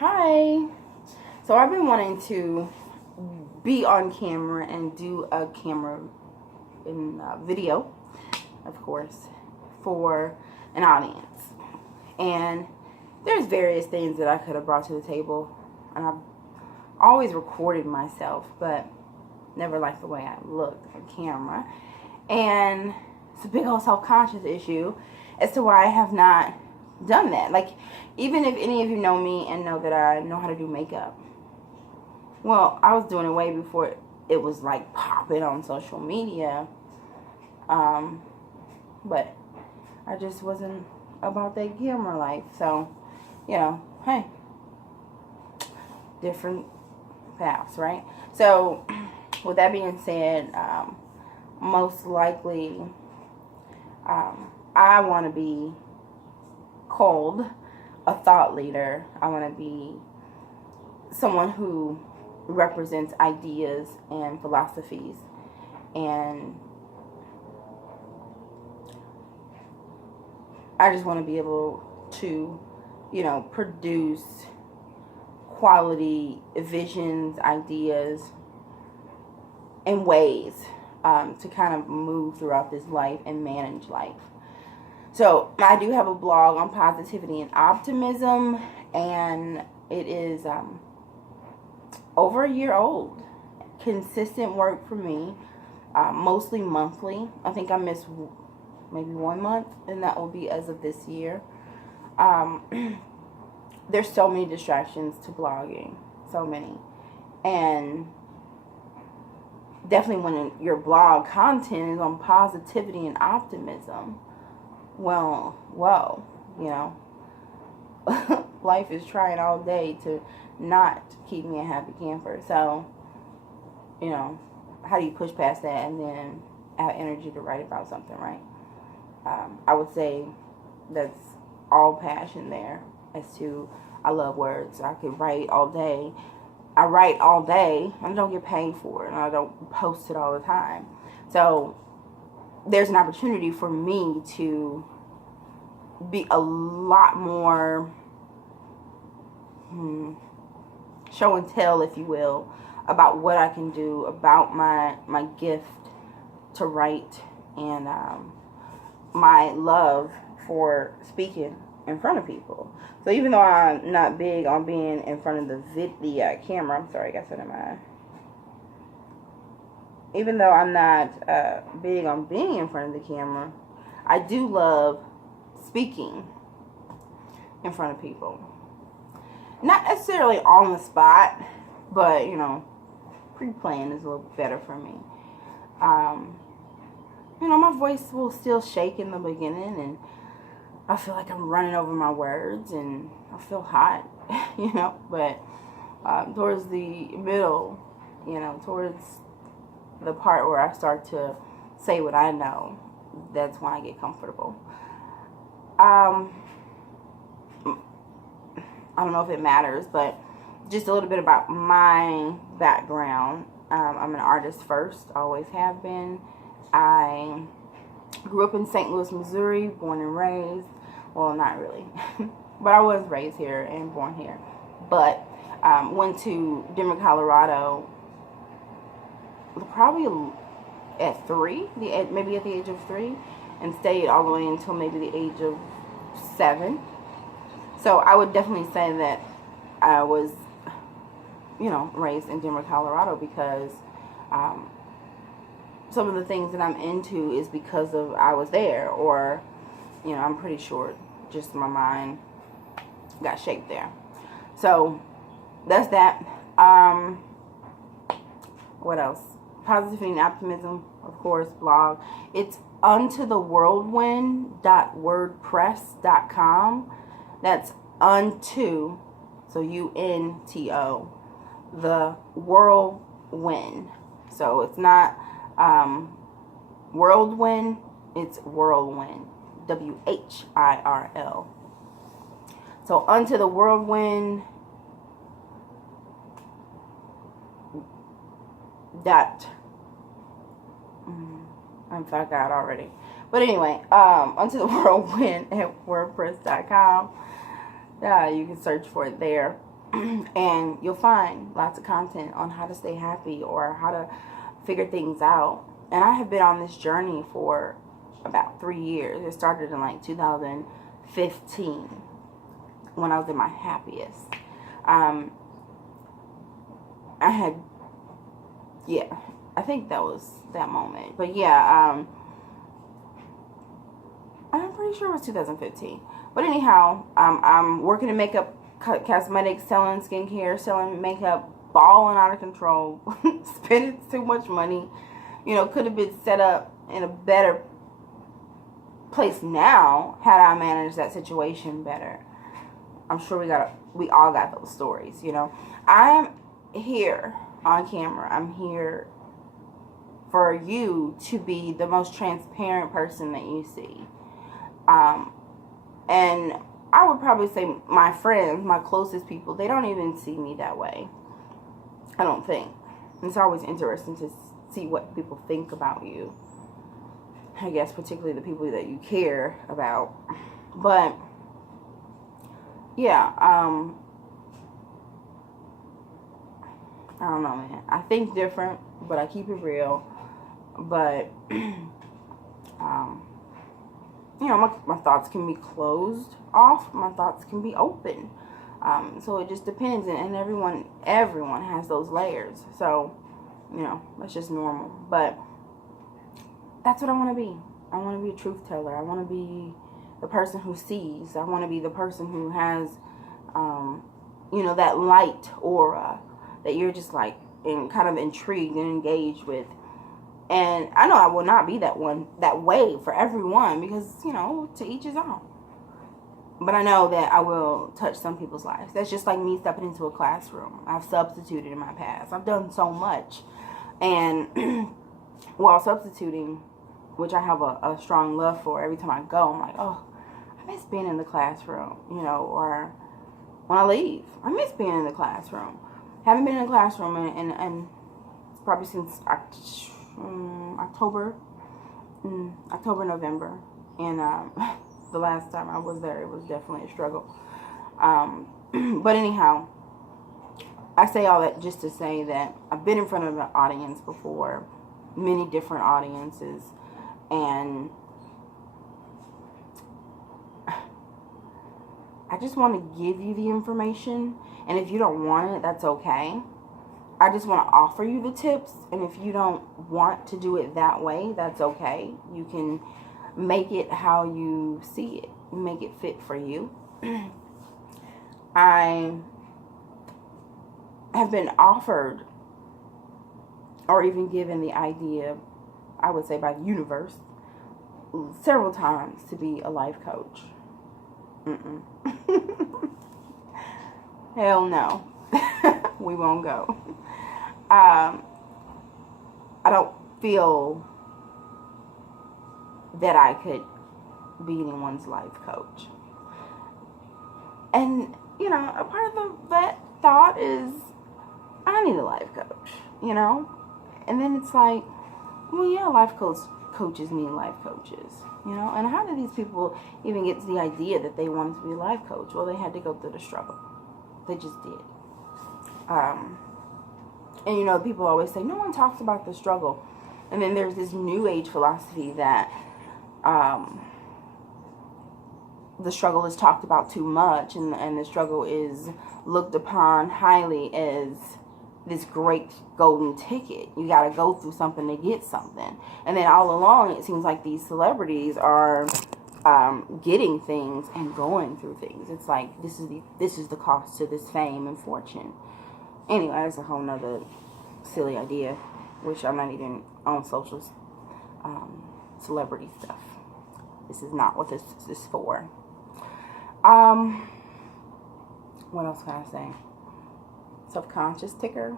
Hi. So I've been wanting to be on camera and do a camera in video, of course, for an audience. And there's various things that I could have brought to the table, and I've always recorded myself, but never liked the way I looked on camera. And it's a big old self-conscious issue as to why I have not done that. Like, even if any of you know me and know that I know how to do makeup, well, I was doing it way before it was like popping on social media. But I just wasn't about that camera life. So, hey, different paths, right? So, with that being said, most likely, I want to be called a thought leader. I want to be someone who represents ideas and philosophies, and I just want to be able to, produce quality visions, ideas, and ways to kind of move throughout this life and manage life. So I do have a blog on positivity and optimism, and it is over a year old. Consistent work for me, mostly monthly. I think I missed maybe 1 month, and that will be as of this year. There's so many distractions to blogging, so many, and definitely when your blog content is on positivity and optimism, well, whoa, life is trying all day to not keep me a happy camper. So, how do you push past that and then have energy to write about something, right? I would say that's all passion there as to I love words. I could write all day. I write all day and I don't get paid for it, and I don't post it all the time. So there's an opportunity for me to be a lot more show and tell, if you will, about what I can do, about my gift to write, and my love for speaking in front of people. So even though I'm not big on being in front of the camera, I'm sorry, I got that in my eye. Even though I'm not big on being in front of the camera, I do love speaking in front of people. Not necessarily on the spot, but, pre-planned is a little better for me. My voice will still shake in the beginning, and I feel like I'm running over my words, and I feel hot, but towards the middle, towards the part where I start to say what I know, that's when I get comfortable. I don't know if it matters, but just a little bit about my background. I'm an artist first, always have been. I grew up in St. Louis, Missouri, born and raised. Well, not really, but I was raised here and born here. But went to Denver, Colorado, probably at 3, maybe at the age of 3, and stayed all the way until maybe the age of 7. So I would definitely say that I was, raised in Denver, Colorado, because some of the things that I'm into is because of I was there, or, I'm pretty sure just my mind got shaped there. So that's that. What else? Positivity and optimism, of course, blog. It's untowhirlwind.wordpress.com. That's unto, so UNTO, the whirlwind. So it's not whirlwind, it's whirlwind. WHIRL. So unto the whirlwind dot I forgot already. But anyway, onto the whirlwind at WordPress.com. You can search for it there. And you'll find lots of content on how to stay happy or how to figure things out. And I have been on this journey for about 3 years. It started in like 2015 when I was in my happiest. I think that was that moment. But yeah, I'm pretty sure it was 2015. But anyhow, I'm working in makeup, cosmetics, selling skincare, selling makeup, balling out of control, spending too much money. You know, could have been set up in a better place now had I managed that situation better. I'm sure we all got those stories, you know. I'm here on camera. I'm here for you to be the most transparent person that you see. And I would probably say my friends, my closest people, they don't even see me that way. I don't think. It's always interesting to see what people think about you. I guess particularly the people that you care about. But yeah, I don't know, man. I think different, but I keep it real. But you know, my thoughts can be closed off. My thoughts can be open. So it just depends, and everyone has those layers. So, you know, that's just normal. But that's what I want to be. I want to be a truth teller. I want to be the person who sees. I want to be the person who has, you know, that light aura that you're just like kind of intrigued and engaged with. And I know I will not be that way for everyone, because, you know, to each his own. But I know that I will touch some people's lives. That's just like me stepping into a classroom. I've substituted in my past. I've done so much. And while substituting, which I have a strong love for, every time I go, I'm like, oh, I miss being in the classroom, you know, or when I leave, I miss being in the classroom. Haven't been in the classroom and it's probably since October, November. And the last time I was there, it was definitely a struggle. But anyhow, I say all that just to say that I've been in front of an audience before, many different audiences, and I just want to give you the information, and if you don't want it, that's okay. I just want to offer you the tips, and if you don't want to do it that way, that's okay. You can make it how you see it. Make it fit for you. I have been offered or even given the idea, I would say by the universe, several times to be a life coach. Hell no. We won't go. I don't feel that I could be anyone's life coach. And, you know, a part of that thought is, I need a life coach, you know? And then it's like, well, yeah, life coaches need life coaches, you know? And how did these people even get to the idea that they wanted to be a life coach? Well, they had to go through the struggle. They just did. And, you know, people always say, no one talks about the struggle. And then there's this new age philosophy that the struggle is talked about too much, and the struggle is looked upon highly as this great golden ticket. You got to go through something to get something. And then all along, it seems like these celebrities are getting things and going through things. It's like, this is the cost to this fame and fortune. Anyway, that's a whole nother silly idea, which I'm not even on socials. Celebrity stuff. This is not what this is for. What else can I say? Subconscious ticker.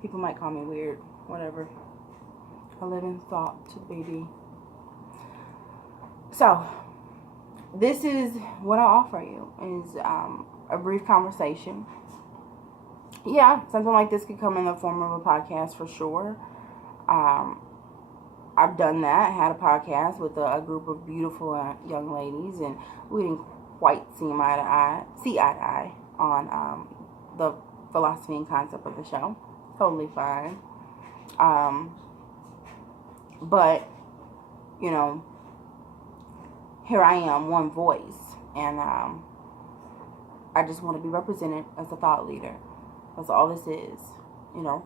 People might call me weird. Whatever. A living thought to the baby. So, this is what I offer you. Is a brief conversation. Yeah, something like this could come in the form of a podcast for sure. I've done that. I had a podcast with a group of beautiful young ladies, and we didn't quite see eye to eye on the philosophy and concept of the show. Totally fine. But, you know, here I am, one voice, and I just want to be represented as a thought leader. That's all this is, you know.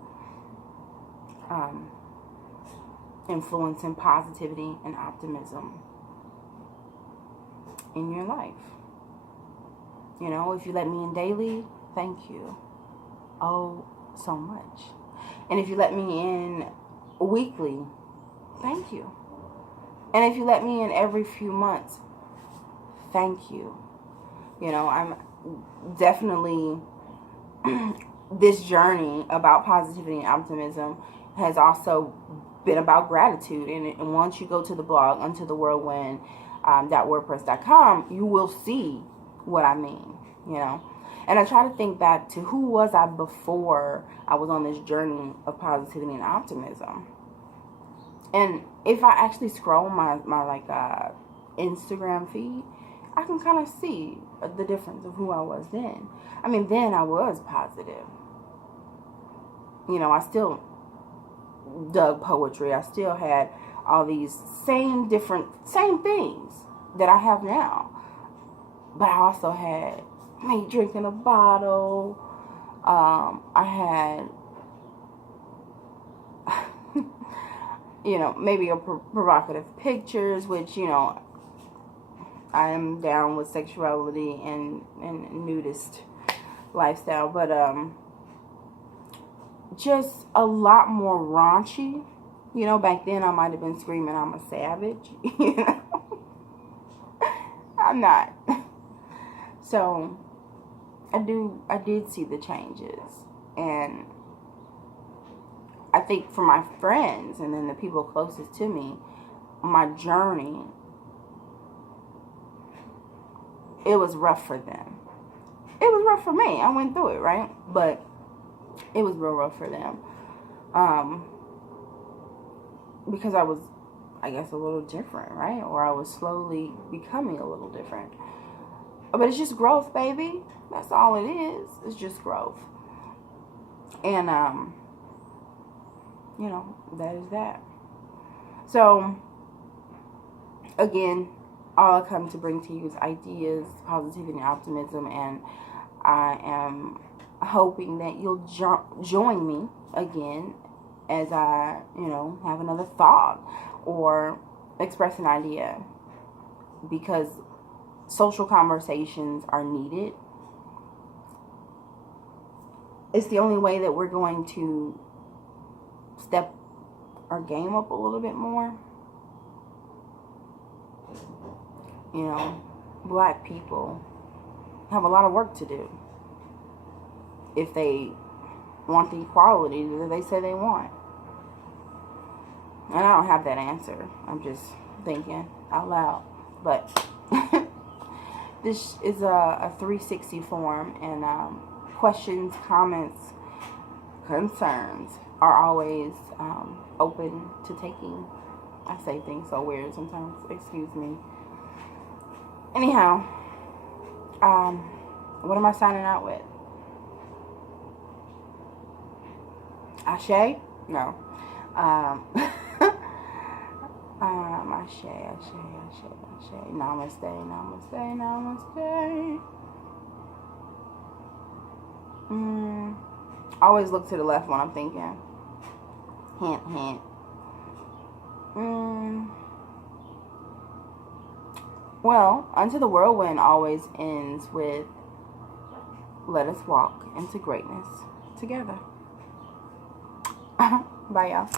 Influencing positivity and optimism in your life. You know, if you let me in daily, thank you. Oh, so much. And if you let me in weekly, thank you. And if you let me in every few months, thank you. You know, I'm definitely this journey about positivity and optimism has also been about gratitude. And once you go to the blog, Unto the Whirlwind, .wordpress.com, you will see what I mean, you know. And I try to think back to who was I before I was on this journey of positivity and optimism. And if I actually scroll my Instagram feed, I can kind of see the difference of who I was then. I mean, then I was positive. You know, I still dug poetry. I still had all these same things that I have now. But I also had me drinking a bottle. I had, you know, maybe a provocative pictures, which, you know, I am down with sexuality and nudist lifestyle, but just a lot more raunchy. You know, back then I might have been screaming, I'm a savage. You know, I'm not. So I did see the changes, and I think for my friends and then the people closest to me, my journey, it was rough for them. It was rough for me. I went through it, right? But it was real rough for them. Because I was, I guess, a little different, right? Or I was slowly becoming a little different. But it's just growth, baby. That's all it is. It's just growth. And, you know, that is that. So, again, all I come to bring to you is ideas, positivity, and optimism. And I am hoping that you'll join me again as I, you know, have another thought or express an idea. Because social conversations are needed. It's the only way that we're going to step our game up a little bit more. You know, black people have a lot of work to do if they want the equality that they say they want. And I don't have that answer. I'm just thinking out loud. But this is a 360 form, and questions, comments, concerns are always open to taking. I say things so weird sometimes. Excuse me. Anyhow, what am I signing out with? Ashe? No. Ashe. Namaste. Always look to the left when I'm thinking. Hint, hint. Well, Unto the Whirlwind always ends with, let us walk into greatness together. Bye, y'all.